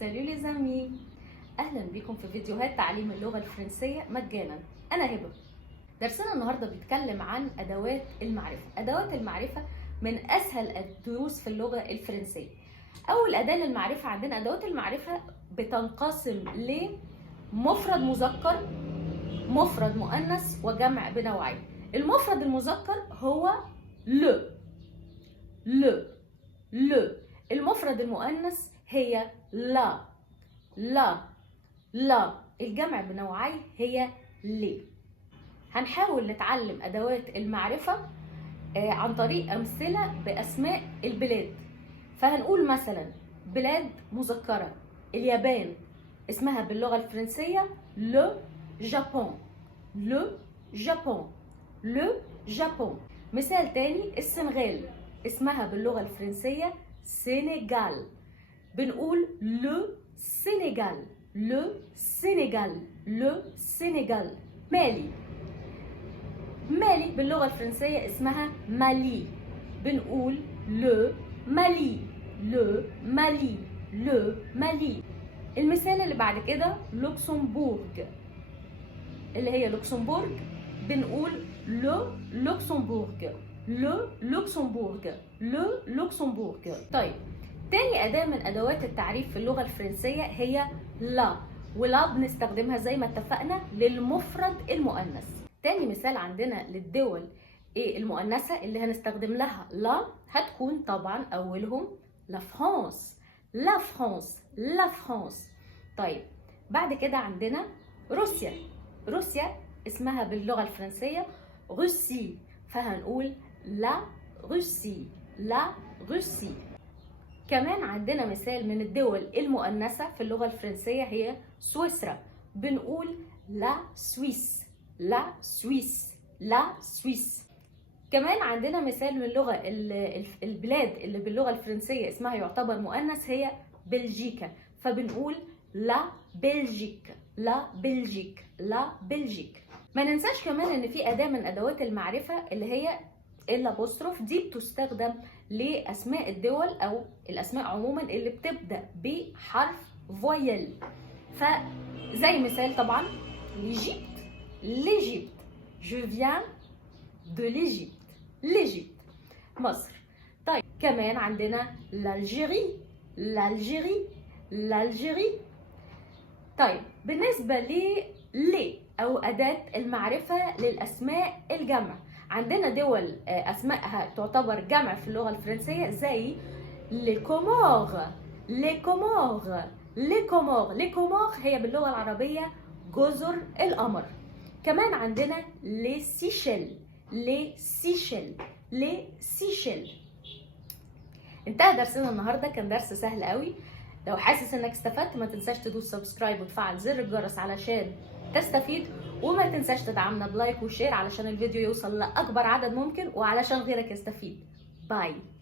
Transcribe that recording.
سالو لي زامي، اهلا بكم في فيديوهات تعليم اللغه الفرنسيه مجانا. انا هبه. درسنا النهارده بيتكلم عن ادوات المعرفه. ادوات المعرفه من اسهل الدروس في اللغه الفرنسيه. اول اداه للمعرفه عندنا ادوات المعرفه بتنقسم لمفرد مذكر، مفرد مؤنث، وجمع بنوعين. المفرد المذكر هو لو. المفرد المؤنث هي لا. الجمع بنوعين هي لي. هنحاول نتعلم ادوات المعرفه عن طريق امثله باسماء البلاد. فهنقول مثلا بلاد مذكره: اليابان اسمها باللغه الفرنسيه لو جابون. مثال تاني: السنغال اسمها باللغه الفرنسيه سينيغال. بنقول لو سينيغال. مالي باللغه الفرنسيه اسمها مالي. بنقول لو مالي. المثال اللي بعد كده لوكسمبورغ، اللي هي لوكسمبورغ. بنقول لو لوكسمبورغ. طيب، تاني أداة من أدوات التعريف في اللغة الفرنسية هي لا. ولا بنستخدمها زي ما اتفقنا للمفرد المؤنث. تاني مثال عندنا للدول المؤنثة اللي هنستخدم لها لا هتكون طبعا أولهم لا فرانس. طيب، بعد كده عندنا روسيا اسمها باللغة الفرنسية روسي، فهنقول لا روسي. كمان عندنا مثال من الدول المؤنثة في اللغة الفرنسية هي سويسرا. بنقول لا سويس. كمان عندنا مثال من اللغة البلاد اللي باللغة الفرنسية اسمها يعتبر مؤنث هي بلجيكا، فبنقول لا بلجيك. ما ننساش كمان ان في أداة من أدوات المعرفة اللي هي الابوستروف. دي بتستخدم لأسماء الدول أو الأسماء عموما اللي بتبدأ بحرف فويل. فزي مثال طبعا l'Égypte. Je viens de l'Égypte. مصر. طيب، كمان عندنا l'Algérie. طيب، بالنسبة لي أو أداة المعرفة للأسماء الجمع، عندنا دول أسمائها تعتبر جمع في اللغة الفرنسية زي ليكومور. هي باللغة العربية جزر القمر. كمان عندنا لي سيشل. انتهى درسنا النهارده، كان درس سهل قوي. لو حاسس انك استفدت ما تنساش تدوس سبسكرايب وتفعل زر الجرس علشان تستفيد، وما تنساش تدعمنا بلايك وشير علشان الفيديو يوصل لأكبر عدد ممكن وعلشان غيرك يستفيد. باي.